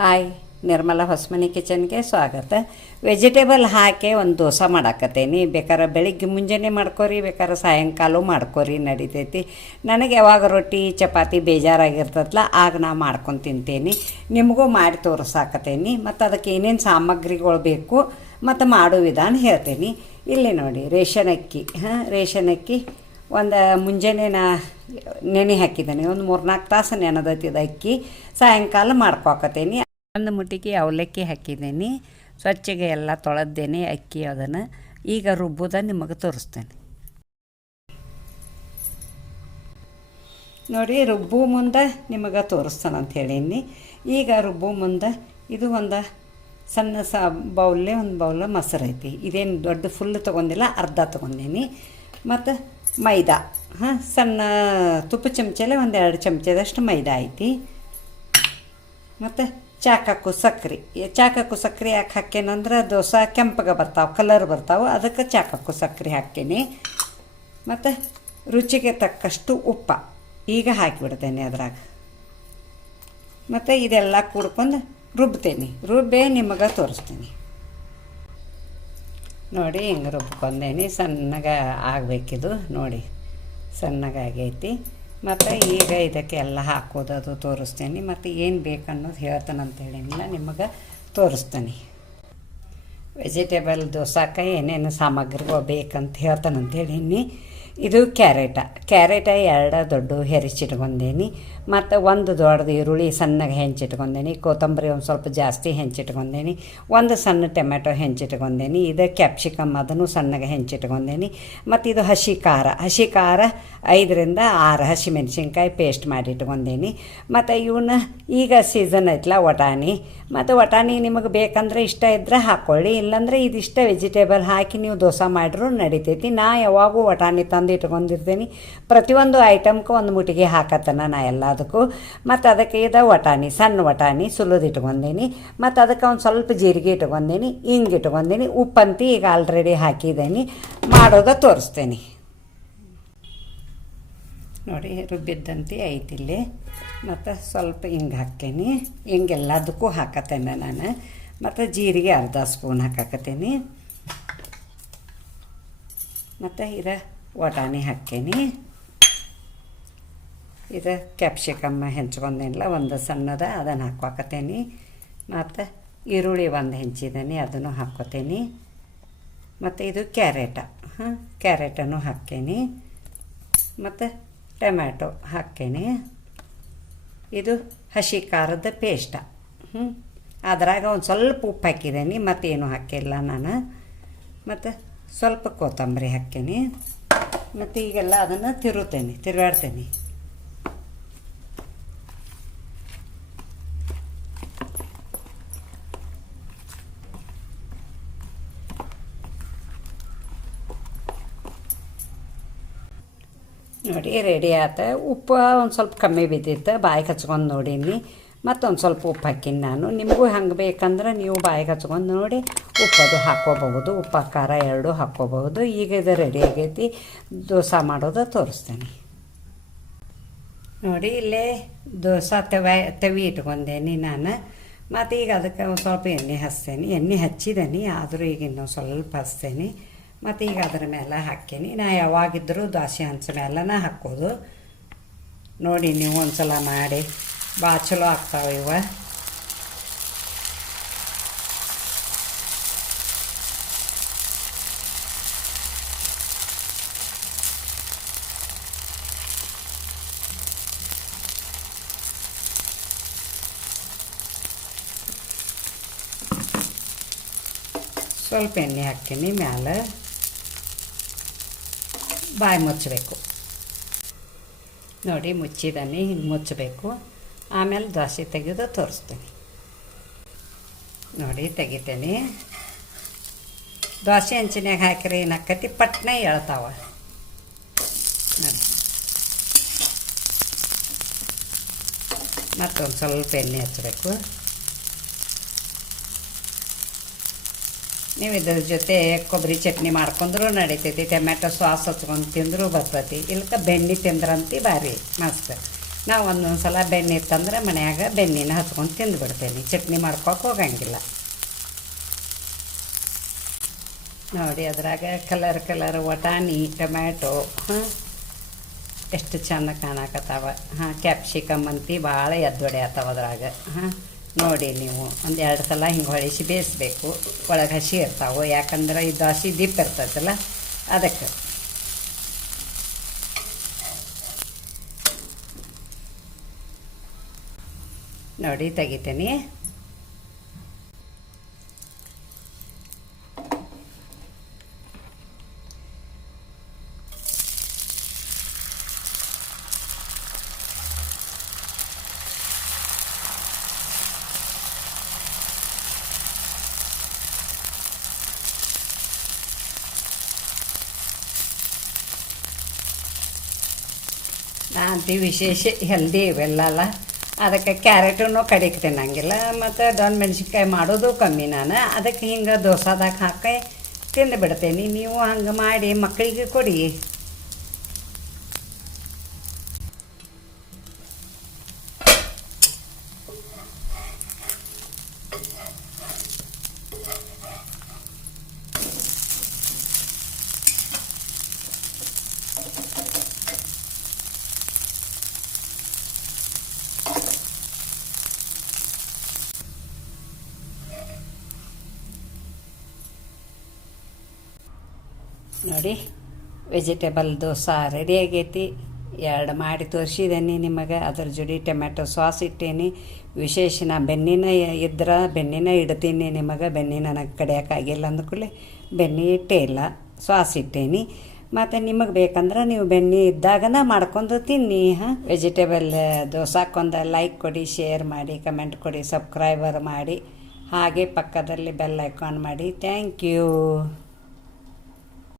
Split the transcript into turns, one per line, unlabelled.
Hi, Nirmala Hosamani ಕಿಚನ್ಗೆ ಸ್ವಾಗತ. Vegetable ಹಾಕಿ ಒಂದು ದೋಸೆ ಮಾಡಾಕತ್ತೇನಿ. ಬೇಕಾದ್ರೆ ಬೆಳಿಗ್ಗೆ ಮುಂಜಾನೆ ಮಾಡ್ಕೊರಿ ಬೇಕಾದ್ರೆ ಸಾಯಂಕಾಲ ಮಾಡ್ಕೊರಿ ನಡಿತೈತಿ. ನನಗೆ ಯಾವಾಗ ರೊಟ್ಟಿ, ಚಪಾತಿ ಬೇಜಾರಾಗಿರ್ತತ್ಲ, ಆಗ ನಾ ಮಾಡ್ಕೊಂಡು ತಿಂತೇನೆ. ನಿಮಗೂ ಮಾಡಿ ತೋರಿಸಾಕತ್ತೇನಿ. ಮತ್ತು ಅದಕ್ಕೆ ಏನೇನು ಸಾಮಗ್ರಿಗಳು ಬೇಕು, ಮತ್ತು ಮಾಡೋ ವಿಧಾನ ಹೇಳ್ತೀನಿ. ಇಲ್ಲಿ ನೋಡಿ, ರೇಷನ್ ಅಕ್ಕಿ, ಹಾಂ, ರೇಷನ್ ಅಕ್ಕಿ. ಒಂದು ಮುಂಜಾನೆ ನಾ ನೆನೆ ಹಾಕಿದ್ದೇನೆ ಒಂದು ಮೂರ್ನಾಲ್ಕು ತಾಸು ನೆನೆದತ್ತಿದ ಅಕ್ಕಿ. ಸಾಯಂಕಾಲ ಮಾಡ್ಕೊಕತ್ತೇನಿ. ಒಂದು ಮುಟ್ಟಿಗೆ ಅವಲಕ್ಕಿ ಹಾಕಿದ್ದೀನಿ. ಸ್ವಚ್ಛಗೆ ಎಲ್ಲ ತೊಳೆದ್ದೇನೆ ಅಕ್ಕಿ ಅದನ್ನು. ಈಗ ರುಬ್ಬುದ ನಿಮಗೆ ತೋರಿಸ್ತೇನೆ. ನೋಡಿ, ರುಬ್ಬು ಮುಂದೆ ನಿಮಗೆ ತೋರಿಸ್ತಾನೆ ಅಂತ ಹೇಳೀನಿ ಈಗ ರುಬ್ಬು ಮುಂದೆ ಇದು ಒಂದು ಸಣ್ಣ ಸ ಬೌಲೇ ಒಂದು ಬೌಲ ಮೊಸರು ಐತಿ. ಇದೇನು ದೊಡ್ಡ ಫುಲ್ ತೊಗೊಂಡಿಲ್ಲ, ಅರ್ಧ ತೊಗೊಂಡೀನಿ. ಮತ್ತು ಮೈದಾ. ಹಾಂ, ಸಣ್ಣ ತುಪ್ಪ ಚಮಚಲ್ಲೇ ಒಂದು ಎರಡು ಚಮಚದಷ್ಟು ಮೈದಾ ಐತಿ. ಮತ್ತು ಚಾಕಾಕು ಸಕ್ರೆ ಚಾಕಾಕು ಸಕ್ರೆ ಯಾಕೆ ಹಾಕೇನಂದ್ರೆ ದೋಸೆ ಕೆಂಪಗೆ ಬರ್ತಾವೆ ಕಲರ್ ಬರ್ತಾವೆ, ಅದಕ್ಕೆ ಚಾಕಾಕು ಸಕ್ರೆ ಹಾಕ್ತೀನಿ ಮತ್ತು ರುಚಿಗೆ ತಕ್ಕಷ್ಟು ಉಪ್ಪು, ಈಗ ಹಾಕಿಬಿಡ್ತೇನೆ ಅದ್ರಾಗ. ಮತ್ತು ಇದೆಲ್ಲ ಕೂಡ್ಕೊಂಡು ರುಬ್ತೇನೆ. ರುಬ್ಬೆ ನಿಮಗೆ ತೋರಿಸ್ತೀನಿ. ನೋಡಿ, ಹಿಂಗೆ ರುಬ್ಕೊಂಡೇನಿ ಸಣ್ಣಗೆ ಆಗಬೇಕಿದು. ನೋಡಿ, ಸಣ್ಣಗಾಗೈತಿ. ಮತ್ತು ಈಗ ಇದಕ್ಕೆ ಎಲ್ಲ ಹಾಕೋದು ಅದು ತೋರಿಸ್ತೀನಿ. ಮತ್ತು ಏನು ಬೇಕನ್ನೋದು ಹೇಳ್ತಾನೆ ಅಂತ ಹೇಳಿನಿಲ್ಲ ನಿಮಗೆ ತೋರಿಸ್ತೀನಿ. ವೆಜಿಟೇಬಲ್ ದೋಸಾಕ ಏನೇನು ಸಾಮಗ್ರಿಗಳು ಬೇಕಂತ ಹೇಳ್ತಾನಂತ ಹೇಳೀನಿ. ಇದು ಕ್ಯಾರೆಟ. ಕ್ಯಾರೆಟ ಎರಡು ದೊಡ್ಡ ಹೆರಿಚಿಟ್ಕೊಂಡೇನಿ ಮತ್ತು ಒಂದು ದೊಡ್ಡದು ಈರುಳ್ಳಿ ಸಣ್ಣಗೆ ಹೆಂಚಿಟ್ಕೊಂಡೇನಿ. ಕೊತ್ತಂಬರಿ ಒಂದು ಸ್ವಲ್ಪ ಜಾಸ್ತಿ ಹೆಂಚಿಟ್ಕೊಂಡೇನಿ. ಒಂದು ಸಣ್ಣ ಟೊಮೆಟೊ ಹೆಂಚಿಟ್ಕೊಂಡೇನಿ. ಇದು ಕ್ಯಾಪ್ಸಿಕಮ್ ಅದನ್ನು ಸಣ್ಣಗೆ ಹೆಂಚಿಟ್ಕೊಂಡೇನಿ. ಮತ್ತು ಇದು ಹಸಿ ಖಾರ. ಹಸಿ ಖಾರ ಐದರಿಂದ ಆರು ಹಸಿ ಮೆಣಸಿನ್ಕಾಯಿ ಪೇಸ್ಟ್ ಮಾಡಿ ಇಟ್ಕೊಂಡೇನಿ ಮತ್ತು ಇವನ್ನ ಈಗ ಸೀಸನ್ ಐತಲ್ಲ ವಟಾಣಿ. ಮತ್ತು ವಟಾಣಿ ನಿಮಗೆ ಬೇಕಂದ್ರೆ ಇಷ್ಟ ಇದ್ದರೆ ಹಾಕ್ಕೊಳ್ಳಿ ಇಲ್ಲಾಂದರೆ ಇದಿಷ್ಟ ವೆಜಿಟೇಬಲ್ ಹಾಕಿ ನೀವು ದೋಸೆ ಮಾಡಿದ್ರು ನಡಿತೈತಿ. ನಾ ಯಾವಾಗೂ ವಟಾಣಿ ತಂದು ಇಟ್ಕೊಂಡಿರ್ತೀನಿ ಪ್ರತಿಯೊಂದು ಐಟಮ್ಗೂ ಒಂದು ಮುಟ್ಟಿಗೆ ಹಾಕತ್ತನ ನಾ ಎಲ್ಲದಕ್ಕೂ. ಮತ್ತು ಅದಕ್ಕೆ ಇದು ವಟಾಣಿ, ಸಣ್ಣ ವಟಾಣಿ ಸುಲಿದು ಇಟ್ಕೊಂಡೀನಿ ಮತ್ತು ಅದಕ್ಕೆ ಒಂದು ಸ್ವಲ್ಪ ಜೀರಿಗೆ ಇಟ್ಕೊಂಡೀನಿ ಹಿಂಗೆ ಇಟ್ಕೊಂಡೀನಿ ಉಪ್ಪಂತಿ ಈಗ ಆಲ್ರೆಡಿ ಹಾಕಿದ್ದೀನಿ ಮಾಡೋದ ತೋರಿಸ್ತೇನೆ. ನೋಡಿ, ರುಬ್ಬಿದ್ದಂತೆ ಐತಿಲ್ಲಿ ಮತ್ತು ಸ್ವಲ್ಪ ಹಿಂಗೆ ಹಾಕ್ತೀನಿ. ಹಿಂಗೆ ಎಲ್ಲದಕ್ಕೂ ಹಾಕತ್ತೇನೆ ನಾನು. ಮತ್ತು ಜೀರಿಗೆ ಅರ್ಧ ಸ್ಪೂನ್ ಹಾಕಾಕತ್ತೀನಿ. ಮತ್ತು ಇದು ವಟಾಣಿ ಹಾಕ್ತೀನಿ. ಇದು ಕ್ಯಾಪ್ಸಿಕಮ್ಮ ಹೆಂಚ್ಕೊಂಡೇನಿಲ್ಲ, ಒಂದು ಸಣ್ಣದ, ಅದನ್ನು ಹಾಕ್ವಾಕತ್ತೇನಿ. ಮತ್ತು ಈರುಳ್ಳಿ ಒಂದು ಹೆಂಚಿದ್ದೀನಿ ಅದನ್ನು ಹಾಕ್ಕೊತೀನಿ. ಮತ್ತು ಇದು ಕ್ಯಾರೆಟ, ಹಾಂ, ಕ್ಯಾರೆಟನ್ನು ಹಾಕ್ತೀನಿ. ಮತ್ತು ಟೊಮ್ಯಾಟೊ ಹಾಕ್ತೀನಿ. ಇದು ಹಸಿ ಖಾರದ ಪೇಸ್ಟ ಹ್ಞೂ ಅದ್ರಾಗ ಒಂದು ಸ್ವಲ್ಪ ಉಪ್ಪು ಹಾಕಿದ್ದೀನಿ ಮತ್ತೇನು ಹಾಕಿಲ್ಲ ನಾನು. ಮತ್ತು ಸ್ವಲ್ಪ ಕೊತ್ತಂಬರಿ ಹಾಕ್ಕೇನಿ ಮತ್ತು ಈಗೆಲ್ಲ ಅದನ್ನು ತಿರುತ್ತೇನೆ, ತಿರುಗಾಡ್ತೇನೆ. ನೋಡಿ ರೆಡಿ ಆತ. ಉಪ್ಪು ಒಂದು ಸ್ವಲ್ಪ ಕಮ್ಮಿ ಬಿದ್ದಿತ್ತು, ಬಾಯಿ ಹಚ್ಕೊಂಡು ನೋಡೀನಿ. ಮತ್ತೊಂದು ಸ್ವಲ್ಪ ಉಪ್ಪು ಹಾಕಿನಿ ನಾನು. ನಿಮಗೂ ಹಂಗೆ ಬೇಕಂದ್ರೆ ನೀವು ಬಾಯಿಗೆ ಹಚ್ಕೊಂಡು ನೋಡಿ ಉಪ್ಪದು ಹಾಕ್ಕೋಬಹುದು. ಉಪ್ಪು, ಖಾರ ಎರಡು ಹಾಕ್ಕೋಬಹುದು. ಈಗ ಇದು ರೆಡಿ ಆಗೈತಿ. ದೋಸೆ ಮಾಡೋದು ತೋರಿಸ್ತೇನೆ. ನೋಡಿ, ಇಲ್ಲೇ ದೋಸೆ ತವ, ತವಿ ಇಟ್ಕೊಂಡೇನಿ ನಾನು. ಮತ್ತು ಈಗ ಅದಕ್ಕೆ ಒಂದು ಸ್ವಲ್ಪ ಎಣ್ಣೆ ಹಚ್ತೇನೆ. ಎಣ್ಣೆ ಹಚ್ಚಿದ್ದೀನಿ ಆದರೂ ಈಗ ಇನ್ನೊಂದು ಸ್ವಲ್ಪ ಹಚ್ತೇನೆ. ಮತ್ತು ಈಗ ಅದರ ಮೇಲೆ ಹಾಕ್ತೀನಿ. ನಾ ಯಾವಾಗಿದ್ದರೂ ದಾಸಿ ಹಂಚ ಮೇಲೆ ಹಾಕೋದು ನೋಡಿ, ನೀವು ಒಂದು ಸಲ ಮಾಡಿ. ಭಾಳ ಚಲೋ ಆಗ್ತಾವೆ ಇವ. ಸ್ವಲ್ಪ ಎಣ್ಣೆ ಹಾಕ್ತೀನಿ ಮ್ಯಾಲೆ. ಬಾಯಿ ಮುಚ್ಚಬೇಕು. ನೋಡಿ ಮುಚ್ಚಿದ್ದಾನೆ ಹಿಂಗೆ ಮುಚ್ಚಬೇಕು. ಆಮೇಲೆ ದೋಸೆ ತೆಗೆದು ತೋರಿಸ್ತೀನಿ. ನೋಡಿ, ತೆಗಿತೇನೆ. ದೋಸೆ ಹಂಚಿನಾಗ ಹಾಕಿರಿ ನಕ್ಕತಿ ಪಟ್ನೆ ಹೇಳ್ತಾವ ನೋಡಿ. ಮತ್ತೊಂದು ಸ್ವಲ್ಪ ಎಣ್ಣೆ ಹಚ್ಚಬೇಕು ನೀವು ಇದ್ರ ಜೊತೆ ಕೊಬ್ಬರಿ ಚಟ್ನಿ ಮಾಡ್ಕೊಂಡ್ರು ನಡೀತೈತಿ. ಟೊಮ್ಯಾಟೊ ಸಾಸ್ ಹಚ್ಕೊಂಡು ತಿಂದರೂ ಬರ್ತೈತಿ. ಇಲ್ಕ ಬೆಣ್ಣೆ ತಿಂದ್ರಂತಿ ಭಾರಿ ಮಸ್ತ್. ನಾವು ಒಂದೊಂದು ಸಲ ಬೆಣ್ಣೆ ಇತ್ತಂದ್ರೆ ಮನ್ಯಾಗ ಬೆನ್ನಿನ ಹಚ್ಕೊಂಡು ತಿಂದುಬಿಡ್ತೇನೆ. ಚಟ್ನಿ ಮಾಡ್ಕೊಕ್ಕೆ ಹೋಗಂಗಿಲ್ಲ. ನೋಡಿ ಅದ್ರಾಗ ಕಲರ್ ಕಲರ್ ವಟಾಣಿ, ಟೊಮ್ಯಾಟೊ, ಹಾಂ, ಎಷ್ಟು ಚಂದ ಕಾಣಕತ್ತಾವ. ಹಾಂ, ಕ್ಯಾಪ್ಸಿಕಮ್ ಅಂತಿ ಭಾಳ ಎದ್ದೊಡೆ ಆತಾವ ಅದ್ರಾಗ. ಹಾಂ, ನೋಡಿ ನೀವು ಒಂದು ಎರಡು ಸಲ ಹಿಂಗೆ ಹೊಳಿಸಿ ಬೇಯಿಸ್ಬೇಕು. ಒಳಗೆ ಹಸಿ ಇರ್ತಾವೆ. ಯಾಕಂದ್ರೆ ಇದು ಹಸಿ ದಿಪ್ಪ ಇರ್ತೈತಲ್ಲ, ಅದಕ್ಕೆ. ನೋಡಿ ತೆಗಿತೀನಿ. ನಾಂತಿ ವಿಶೇಷ ಹೆಲ್ದಿ ಇವೆಲ್ಲ ಅಲ್ಲ. ಅದಕ್ಕೆ ಕ್ಯಾರೆಟನ್ನು ಕಡಿಕ್ ತಿನ್ನಂಗಿಲ್ಲ ಮತ್ತು ಡೊಣ್ ಮೆಣಸಿನ್ಕಾಯಿ ಮಾಡೋದು ಕಮ್ಮಿ ನಾನು. ಅದಕ್ಕೆ ಹಿಂಗೆ ದೋಸಾದಾಗ ಹಾಕಿ ತಿಂದು ಬಿಡ್ತೇನೆ ನೀವು ಹಂಗೆ ಮಾಡಿ ಮಕ್ಕಳಿಗೆ ಕೊಡಿ. ನೋಡಿ ವೆಜಿಟೇಬಲ್ ದೋಸೆ ರೆಡಿ ಆಗೈತಿ. ಎರಡು ಮಾಡಿ ತೋರಿಸಿದ್ದೀನಿ ನಿಮಗೆ. ಅದ್ರ ಜೋಡಿ ಟೊಮ್ಯಾಟೊ ಸಾಸ್ ಇಟ್ಟೇನಿ. ವಿಶೇಷ ನಾ ಬೆನ್ನಿನ ಇದ್ರೆ ಬೆನ್ನಿನ ಇಡ್ತೀನಿ ನಿಮಗೆ. ಬೆನ್ನಿ ನನಗೆ ಕಡಿಯೋಕ್ಕಾಗಿಲ್ಲ ಅಂದ್ಕೂಲೆ ಬೆನ್ನಿ ಇಟ್ಟೇ ಇಲ್ಲ. ಸಾಸ್ ಇಟ್ಟೇನಿ. ಮತ್ತು ನಿಮಗೆ ಬೇಕಂದ್ರೆ ನೀವು ಬೆನ್ನಿ ಇದ್ದಾಗನ ಮಾಡ್ಕೊಂಡು ತಿನ್ನಿ, ಹಾಂ? ವೆಜಿಟೇಬಲ್ ದೋಸಾಕ್ಕೊಂದು ಲೈಕ್ ಕೊಡಿ ಶೇರ್ ಮಾಡಿ ಕಮೆಂಟ್ ಕೊಡಿ ಸಬ್ಸ್ಕ್ರೈಬರ್ ಮಾಡಿ. ಹಾಗೆ ಪಕ್ಕದಲ್ಲಿ ಬೆಲ್ ಐಕಾನ್ ಮಾಡಿ. Thank you